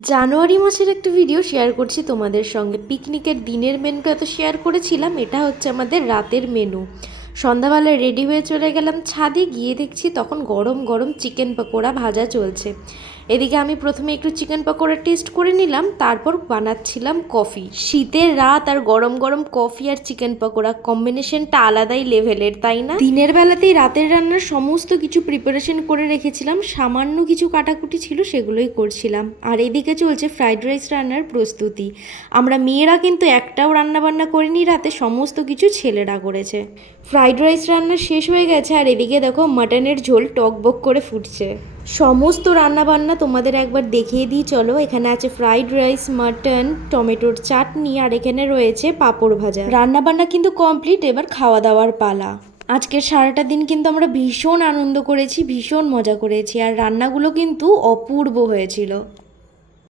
জানুয়ারি মাসের একটা video share করছি তোমাদের সঙ্গে। পিকনিকের দিনের মেনুটা তো শেয়ার করেছিলাম, এটা হচ্ছে আমাদের রাতের মেনু। সন্ধ্যাবেলায় রেডি হয়ে চলে গেলাম ছাদে, গিয়ে দেখছি তখন গরম গরম চিকেন পকোড়া ভাজা চলছে। এদিকে আমি প্রথমে একটু চিকেন পকোড়া টেস্ট করে নিলাম, তারপর বানাচ্ছিলাম কফি। শীতের রাত আর গরম গরম কফি আর চিকেন পকোড়া কম্বিনেশনটা আলাদাই লেভেলের, তাই না? দিনের বেলাতেই রাতের রান্নার সমস্ত কিছু প্রিপারেশন করে রেখেছিলাম, সামান্য কিছু কাটাকুটি ছিল সেগুলোই করছিলাম। আর এদিকে চলছে ফ্রাইড রাইস রান্নার প্রস্তুতি। আমরা মেয়েরা কিন্তু একটাও রান্নাবান্না করিনি রাতে, সমস্ত কিছু ছেলেরা করেছে। ফ্রাইড রাইস রান্না শেষ হয়ে গেছে, আর এদিকে দেখো মাটনের ঝোল টকবক করে ফুটছে। সমস্ত রান্নাবান্না তোমাদের একবার দেখিয়ে দিই চলো। এখানে আছে ফ্রাইড রাইস, মাটন, টমেটোর চাটনি, আর এখানে রয়েছে পাঁপড় ভাজা। রান্নাবান্না কিন্তু কমপ্লিট, এবার খাওয়া দাওয়ার পালা। আজকের সারাটা দিন কিন্তু আমরা ভীষণ আনন্দ করেছি, ভীষণ মজা করেছি, আর রান্নাগুলো কিন্তু অপূর্ব হয়েছিল।